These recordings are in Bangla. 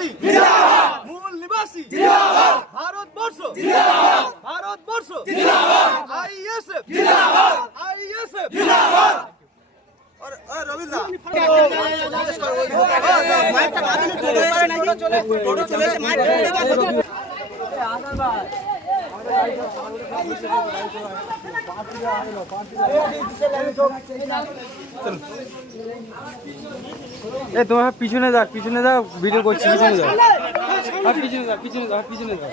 নিবাসী মূল নিবাসী ভারতবর্ষ ভারতবর্ষ আইএসএফ আইএসএফ রবীন্দ্র তোমার পিছনে যাক ভিডিও করছি পিছনে যাও আর পিছনে যাও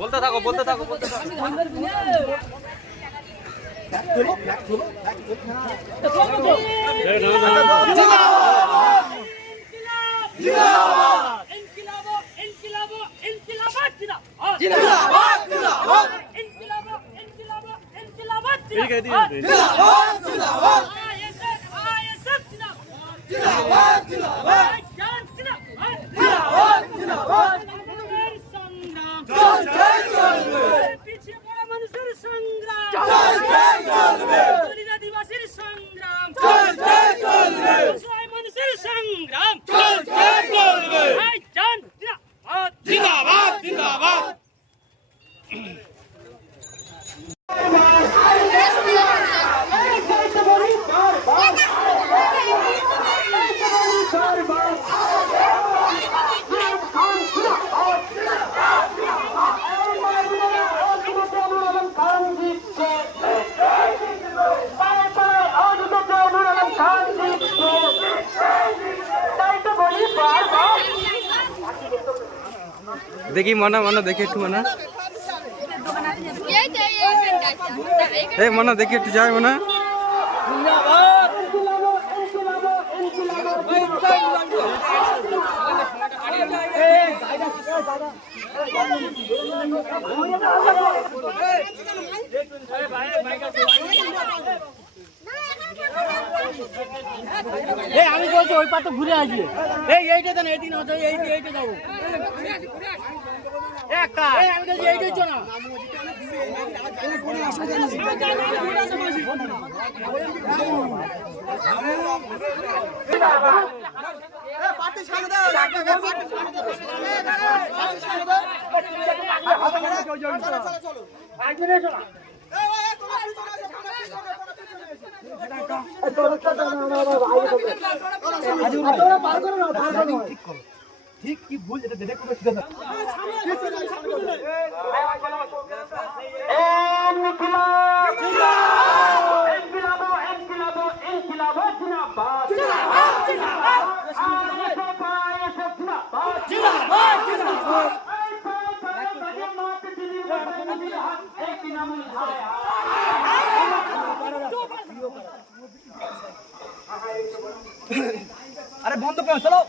বলতে থাকো দেখি মনা দেখি একটু মনা মনা দেখি একটু যায় মনা আমি বলছি ওই পাতে ঘুরে আসি এইটা দেন এইদিন এইটা যাবো আমি বলছি এইটাই চো না ঠিক কি ভুল যেটা দেখে আরে বন্ধ করো চলো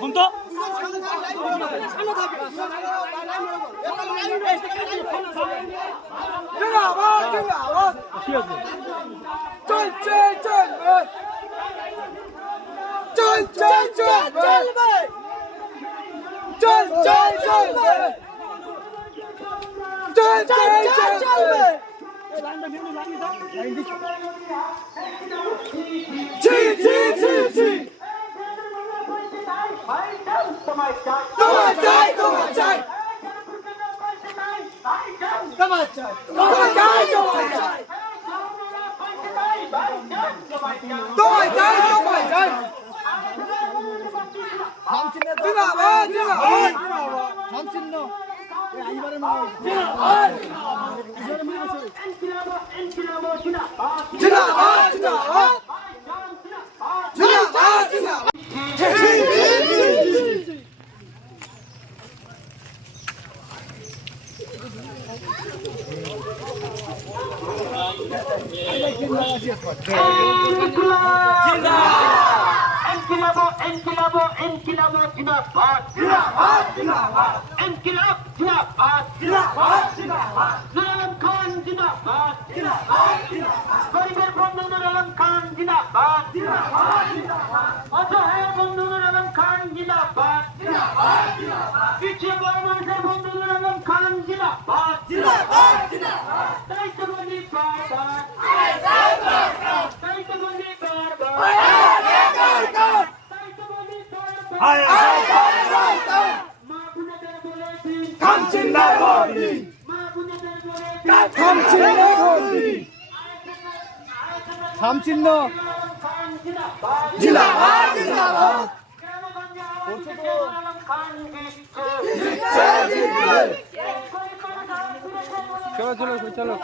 শুন তো কি আছে চিহ্ন জিন্দাবাদ জিন্দাবাদ চলো চলো চলো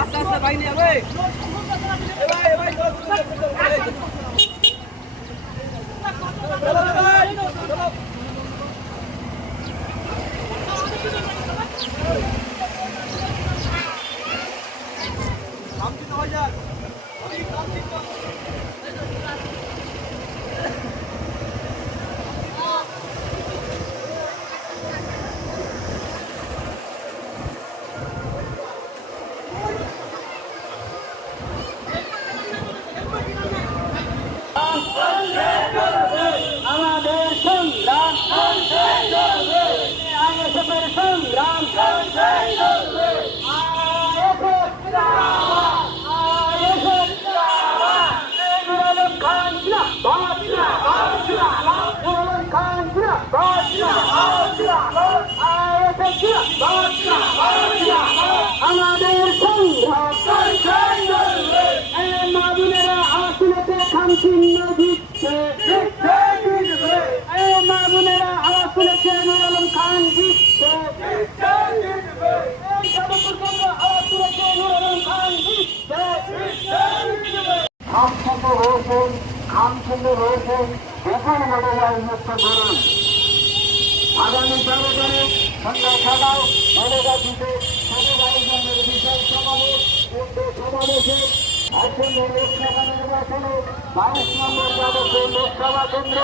আস্তে আস্তে বাইক নিয়ে যাবে আগামী 12 তারিখ সন্ধ্যা 7টায় নবগাছিতে সমবায়জনের বিশাল সমাবেশ সমাবেশে আসন্ন লোকসভা নির্বাচনে 22 নম্বর যাবতীয় লোকসভা কেন্দ্র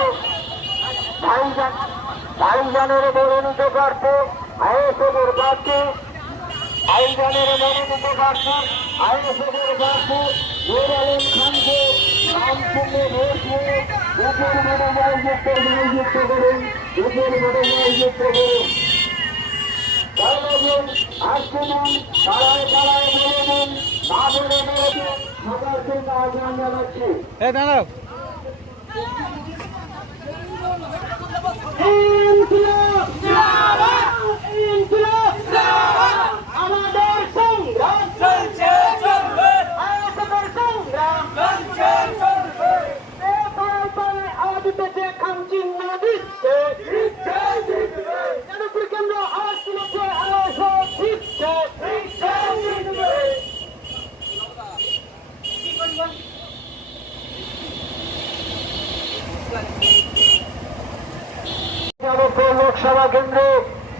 ভাইজানের মনোনীত প্রার্থী আইএসএফের প্রার্থী ভাইজানের মনোনীত প্রার্থী আইএসএফের প্রার্থী নূর আলম খানকে নামপূর্ণ ভোট দিয়ে বিপুল ভোটে জয়যুক্ত করুন, বিপুল ভোটে জয়যুক্ত করুন। আসছে দিন পাড়ায় পাড়ায় বলে দিন, না বলে বলে দিন, সবার জন্য আহ্বান জানাচ্ছি। এ দাঁড়াও। আমাদের সংগ্রাম চলছে চলবে, আইএসএফের সংগ্রাম চলছে চলবে। আজ পেটে খামচিহ্ন দিচ্ছে, জনপুর কেন্দ্র আজ তুলেছে আড়াইশো দিচ্ছে। লোকসভা কেন্দ্রে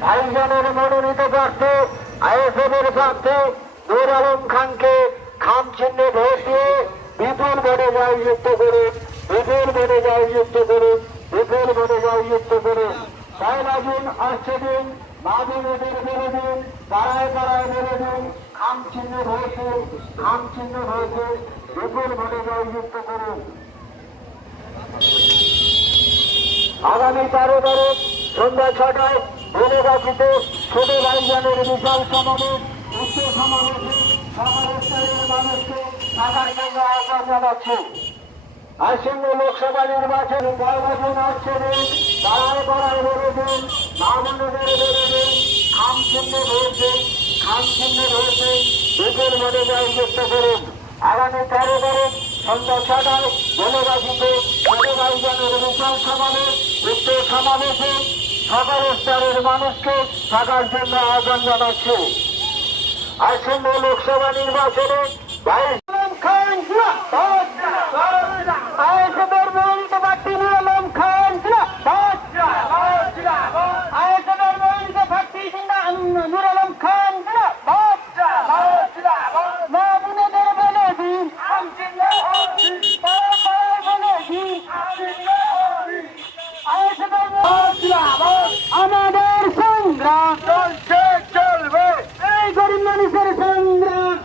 ভাইজানের মনোনীত প্রার্থী আইএসএফের প্রার্থী নূর আলম খানকে খাম চিহ্নে ভোট দিয়ে বিপুল ভোটে জয়যুক্ত করুন, বিপুল ভোটে জয়যুক্ত করুন, বিপুল ভোটে জয়যুক্ত করুন। পয়লা জুন আসছে দিন, মা বোনেদের বলে দিন, পাড়ায় পাড়ায় বলে দিন, খাম চিহ্নে ভোট দিন, খাম চিহ্নে ভোট দিন, বিপুল ভোটে জয়যুক্ত করুন। আগামী 13 তারিখ সন্ধ্যা 6টায় বেলেগাছিতে ছোট ভাইজানের বিশাল সমাবেশ, উচ্চ সমাবেশে সকল স্তরের মানুষকে থাকার জন্য আহ্বান জানাচ্ছি। আসন্ন লোকসভা নির্বাচনে নির্বাচন আসছে দিন, পাড়ায় পাড়ায় বলে দিন, মা বোনেদের বলে দিন, খাম চিহ্নে ভোট দিন, খাম চিহ্নে ভোট দিন, বিপুল ভোটে জয়যুক্ত করুন। আগামী 13 তারিখ সন্ধ্যা 6টায় বেলেগাছিতে ছোট ভাইজানের বিশাল সমাবেশ, উচ্চ সমাবেশে সকল স্তরের মানুষকে থাকার জন্য আহ্বান জানাচ্ছি। আসন্ন লোকসভা নির্বাচনে ভাইস আলম খান আইএসএফের মনোনীত প্রার্থী নূর আলম খান আইএসএফের মনোনীত প্রার্থী নূর আলম খান মা বোনেদের বলে দিন, আমাদের সংগ্রাম চলছে চলবে, এই গরিব মানুষের সংগ্রাম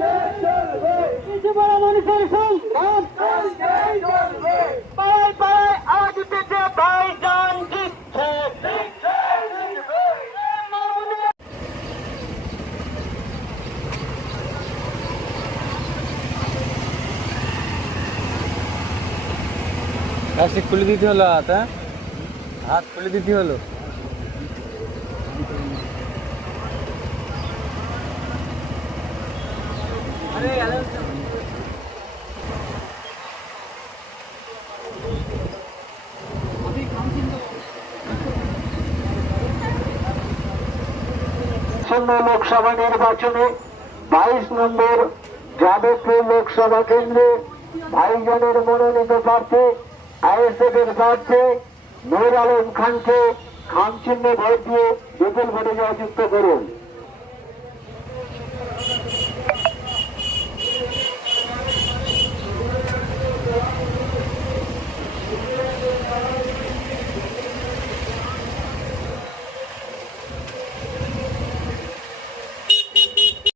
চলবে, কিছু বড় মানুষের সংগ্রাম চলছে চলবে। পাড়ায় পাড়ায় আজ উঠেছে ভাইজান জিতছে। রাস্তা খুলে দিতে হলো হাত, হ্যাঁ হাত খুলে দিতে হলো। আসন্ন লোকসভা নির্বাচনে 22 নম্বর যাদবপুর লোকসভা কেন্দ্রে ভাইজানের মনোনীত প্রার্থী আইএসএফের প্রার্থী নূর আলম খানকে খাম চিহ্নে ভোট দিয়ে বিপুল ভোটে জয়যুক্ত করুন।